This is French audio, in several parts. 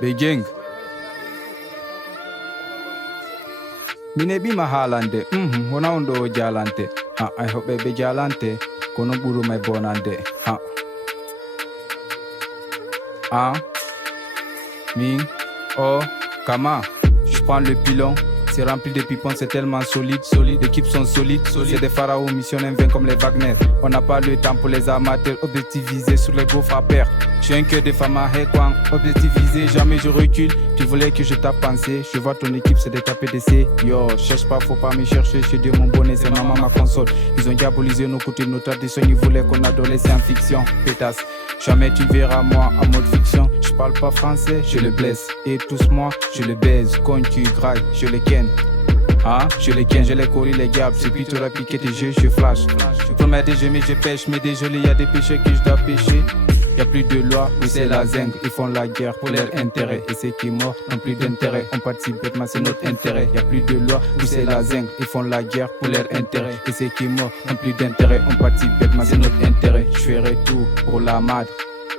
Beijing. Minebi mahalande, wana ondo jalante. I hope be jalante, kono buru mai bonande. Kama. Je prends le pilon. C'est rempli de pipons, c'est tellement solide. L'équipe sont solides. C'est des pharaons, mission M20 comme les Wagner. On n'a pas le temps pour les amateurs. Objectif visé sur les gros frappeurs. J'ai un cœur de femme à Hekwang. Objectif visé, jamais je recule. Tu voulais que je tape pensé. Je vois ton équipe, c'est des tapés d'essai. Yo, cherche pas, faut pas me chercher. Chez Dieu, mon bonnet, c'est maman, ma console. Ils ont diabolisé nos coutumes, nos traditions. Ils voulaient qu'on adolescent en fiction. Pétasse. Jamais tu verras moi en mode fiction. Je parle pas français, je le blesse. Et tous moi, je le baise. Quand tu grailles, je le ken. Je les ken, je les corris, les gaps. C'est plutôt la piquette et je flash. Je promets des jeux, mais je pêche. Mais désolé, y'a des péchés que je dois pêcher. Y'a plus de loi, où c'est la zinc. Ils font la guerre pour leur intérêt. Et ceux qui meurent n'ont plus d'intérêt. On participe bêtement, c'est notre intérêt. Y'a plus de loi, où c'est la zinc. Ils font la guerre pour leur intérêt. Et ceux qui meurent n'ont plus d'intérêt. On participe bêtement, c'est notre intérêt. Je ferai tout pour la madre.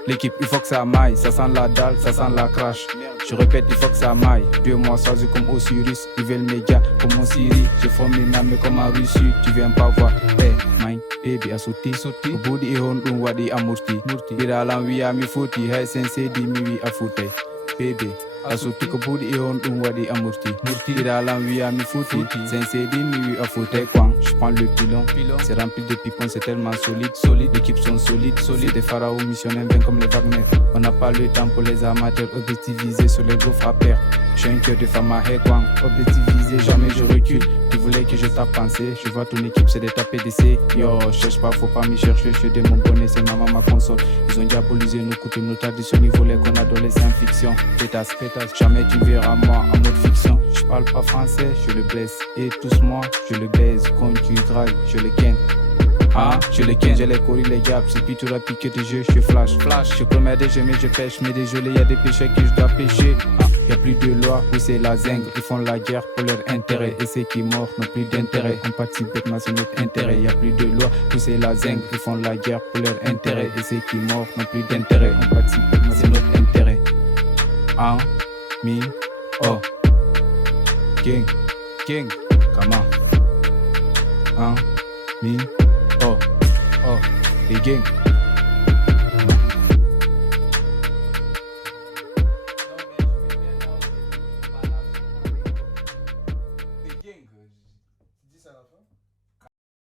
L'équipe, il faut que ça maille. Ça sent la dalle, ça sent la crash. Je répète, il faut que ça maille. 2 mois choisis comme Osiris. Ils veulent méga comme en Syrie. Je forme une âme comme en Russie. Tu viens pas voir. Hey, mine, baby, asuti. Ubudi ihon wadi amurti. Iralan wiya mi futi. Hey, sensei di mi afute. Baby. Asuti ko budi ihon wadi amurti. Iralan wiya mi futi. Sensei di mi afute. Je prends le pilon. C'est rempli de pipons, c'est tellement solide. L'équipe sont solides. Des pharaons missionnaires bien comme les Wagner. On n'a pas le temps pour les amateurs. Objectif visé sur les gros frappeurs. J'ai un cœur de femme à Hekwang. Objectif visé, jamais je recule. Tu voulais que je tape pensé. Je vois ton équipe, c'est des tapés d'essai. Yo, cherche pas, faut pas m'y chercher. Je de mon bonnet, c'est maman, ma console. Ils ont diabolisé nos coutumes, nos traditions. Ils voulaient qu'on adolescent en fiction. Pétasse. Jamais tu verras moi en mode fiction. Je parle pas français, je le blesse. Et tous moi, je le baise. Quand tu grailles, je le ken. Je les ken, je les corris, les gaps. C'est plutôt la piquette et je flash. Je promets des jeux, mais je pêche. Mais désolé, y'a des péchés que je dois pêcher. Y'a plus de loi, où c'est la zinc. Ils font la guerre pour leur intérêt. Et ceux qui meurent n'ont plus d'intérêt. On participe bêtement, c'est notre intérêt. Y'a plus de loi, où c'est la zinc. Ils font la guerre pour leur intérêt. Et ceux qui meurent n'ont plus d'intérêt. On participe bêtement, c'est notre intérêt. King, comment? Beijing.